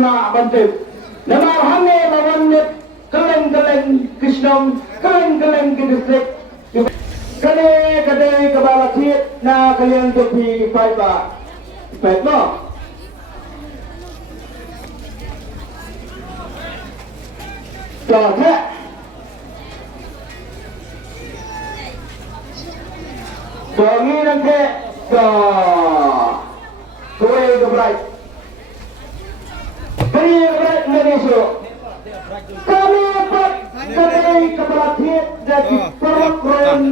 na bantip. Namahane mawanit kaleng-kaleng Krishnam, kaleng-kaleng distrik. Kade kabalatit na kalian jopi fight ba. Fight no. Tawag. Tangi nanti Kue gebrai Indonesia kami dapat dari keberhatian dari perwakilan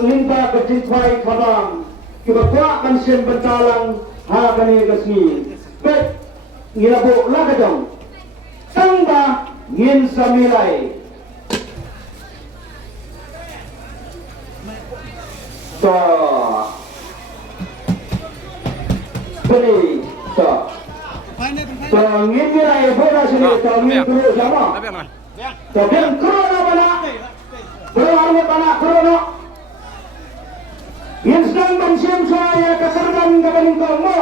limba berjintai kabang kebekuak mansion bentalang hakani resmi bet ngilabu lakadong tangba ngin samilai Beli, ngin nilai bola sini, ngin dulu sama. Tapi corona mana? Berwarna mana corona? Instan mansiam saya ketergan kebening kamu.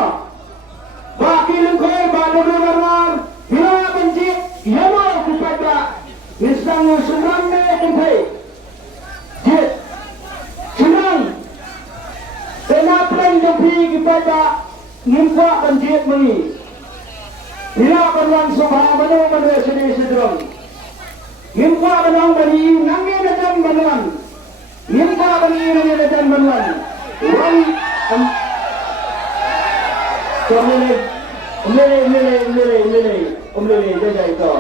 Wakil kau baru benar, bila benci, ia mau kepada instan sembilan menit. Jit, senang. Kenapa yang kepada nimpa banjir meni? Bila peruan subha manu sedih sedrong. Nimpa benang meni nangi dan manuan. Nimpa meni nangi dan manuan. Wan umlele jaga itu.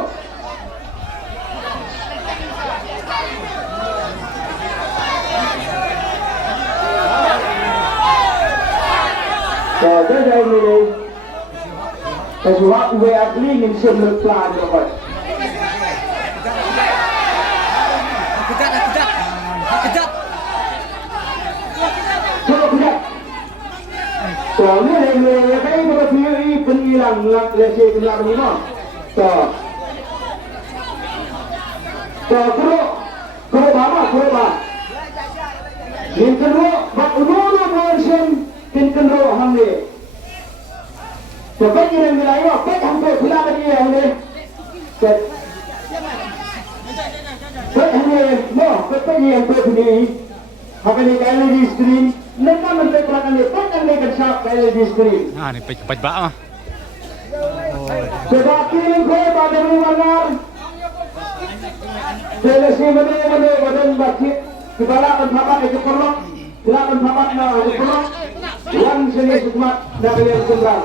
Jaga ini. Sesuatu we asli ingin semleplan dapat. Kejap. Soalnya yang kayak berarti penilang lesi penilang ni mah. Kuro bapa. Yang kedua, bak ulur version tinkenro hamle. Cepat yang wilayah, cepat hampir pulang lagi hamle. Cepat yang berbunyi. Apa ni LED screen? Mereka menterakan dia, cepat yang shop LED screen. Nah, ni cepat banget. Sebab kirim kau pada luar. Selesi mana badan bakit. Kepala pendapat itu perlu. Kepala pendapat itu perlu. Wan seni sukmat nak beliau kumpulan.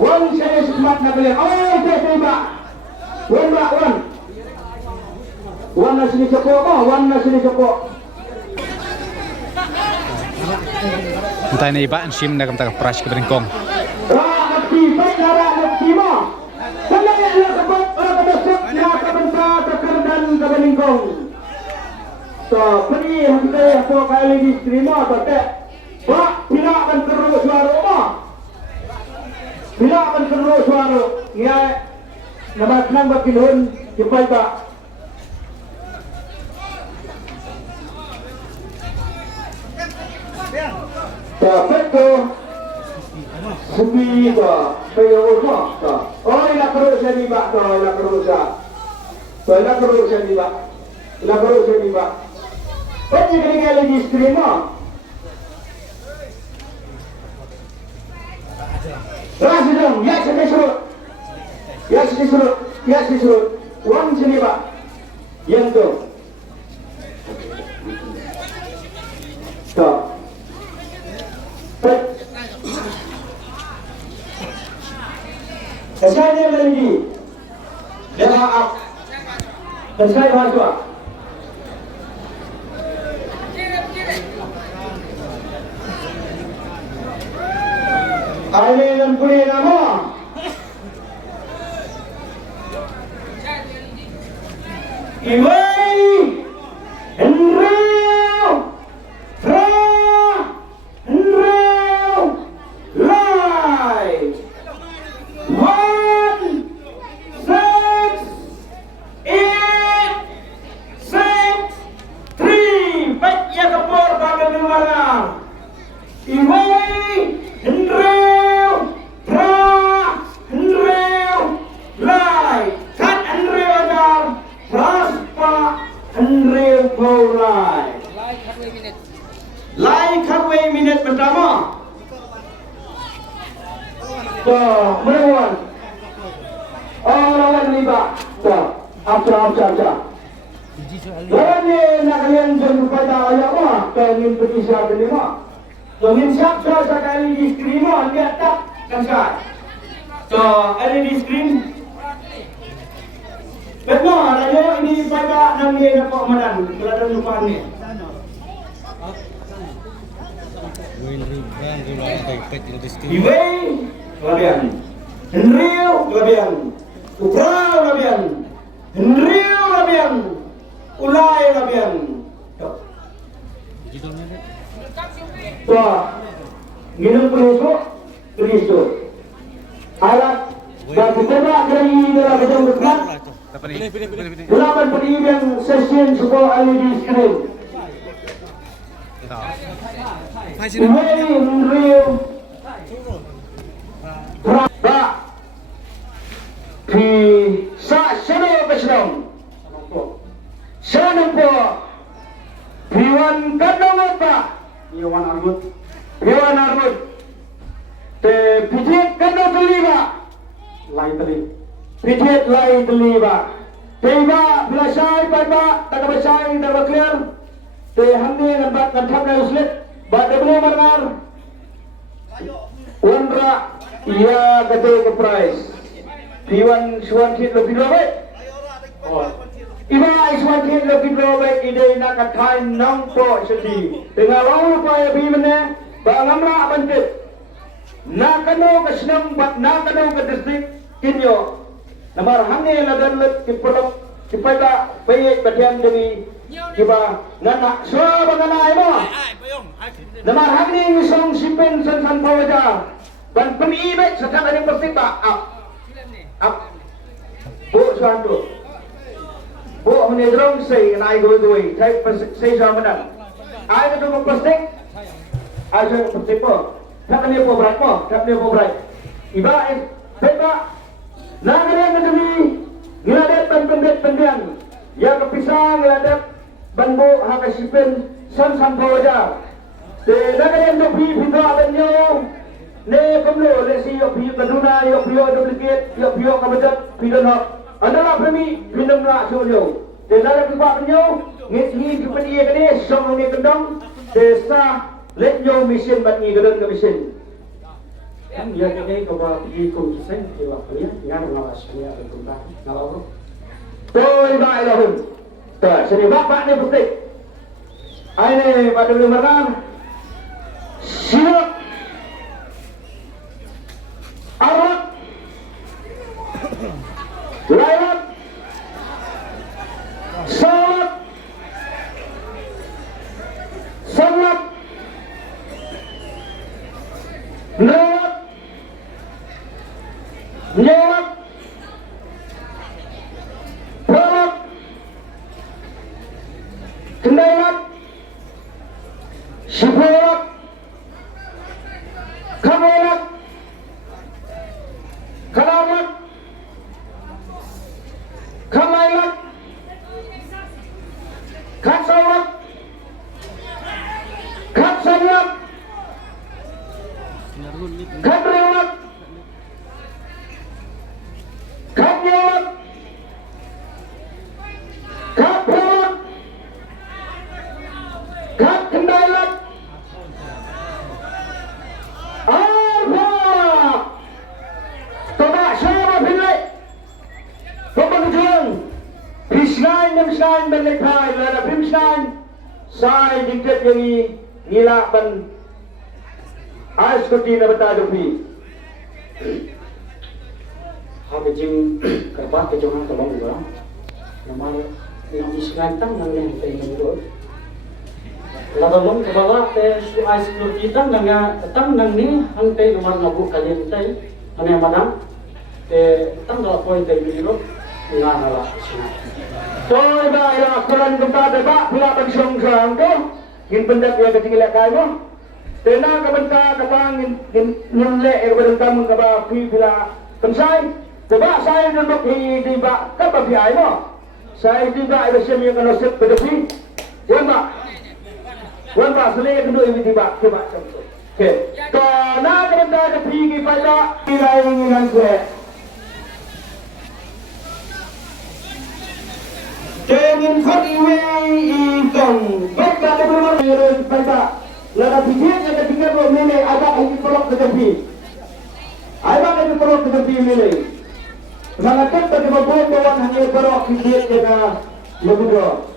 Wan seni sukmat nak beliau. Oh, tiba. Wan. Wan nasi cokok. Wan nasi cokok. Entah ni iba sim nak kita pras ke beringkong. Rakyat mo. Sana yang sebut orang besok nak kebentar kekerdan ke beringkong. So, beri hantar apa kali di terima tak? Pak, bila akan terus suara mah? Bila akan terus suara? Ya, nama senang bakilun cepat pak. Dapat tu, sepi tu, payah rumah tu. Oh, nak terus jadi pak tu, nak terus ah. So, nak terus jadi pak, nak terus jadi pak. Pasti kena lagi terima. Rasa dong, ya sini surut. Wan sini pak. Yang tu. Stop. Kesannya lagi. Dah up. Kesai masuk. Aile dan puri nama. Iwai, Enreo, Lai, 1, 6, 8, 6, 3. Baik ya kepor pada dimana? Iwai, Enreo. So, melawan. Oh, lawan liba. So, apa. Lawan ni nak kalian jangan pada ayat mah. Kalian pergi siapa ni mah. Kalian siapa sekali di screen mah lihat tak kan sekarang. So, LED screen. Betul, ada ini pada nang dia dapat madan. Kalau ada lupa ni. Iway, kelebihan. Henrio, kelebihan. Upra, kelebihan. Henrio, kelebihan. Ulay, kelebihan. Tuh, minum perisu. Alat, dan kita dari dalam gedung dekat. Delapan pendidikan session sebuah LED screen. Iway, Henrio. Praba. Di Sasano Besnom. Sanampo. Piwan Kanongapa. Piwan Arbut. Te Pijit Kanong Teliba. Pijit Lai Teliba. Teba Belasai Pada Tak Besai Tak Clear. Te Hamdi Nampak Nampak Na Uslit. Bada Belum Marnar. Wandra. Ia kata ke prize. Piwan Suan Kit lebih baik. Iba Suan Kit lebih baik. Ide nak katain nampak sedih. Dengan lalu payah bimene. Bangamra bantit. Nak kena ke senam. Nak kena ke distrik. Kinyo. Namar hamil dan dipeluk. Dipaga baik badian demi. Kiba nanak. So banganai mo. Namar hamil song sipen san pawajar. Dan penibet sedang ada persita up bu suatu bu menedrong say and I go the way type say sama I go to plastic I go plastic po tak ni po bright iba beba nangre demi ngeladat pendian ya kepisang ngeladat banbu hakasipen san pawajar de nangre dopi pito abenyo ne kamlo le si yo piyo kaduna yo piyo duplicate yo piyo kabadat piyo no adalah premi pinam na solyo de nala kuba penyo ngi kupani kene song ni kendong desa let yo mission bat ni gedon ke mission kan ya kene ko ba pi ko sen ke wa ya ngar ngawas ya betul ngalaw toy ba ilahun ta sini bapak ni putih aine pada belum makan siap Arab Layat Sangat Newat Nyewat Pelak Kendailat Sibulat Kamelat Kalamat Kamailat Katsawat Katsanyat Kadrewat Kadnyawat Kadpewat Kadkendailat Pimsnain balik hai lada Pimsnain sai dikit yang nila ban ais kuti na bata dopi ha ke jing kerba ke jong ka long ga namar yang iskan tang nang yang te ni do la da long ka ba te su ais kuti tang nang ni hang te namar ngabu kalian te ane madam te tang da point te ni do ngana la sina toy ba ila akuran kumta deba pula ban song sang to ngin pendak ya kecil kai mo tena ka benta ka tang ngin le e ba tam ka ba pi pula pensai deba sai no nok hi di ba ka ba pi ai mo sai di ba ila sem yang kana sep pedopi wan ba sele ke do di ba ke ba Okey. Karena kerana ada pergi pada kirain dengan gue. Dengan kodiwe ikon. Baiklah ada berumah dengan pada. Lada pikir ada 30 minit ada ini pelok ke tepi. Ada ini pelok ke tepi minit. Sangat tak bagi membuat hanya berok pikir dengan lebih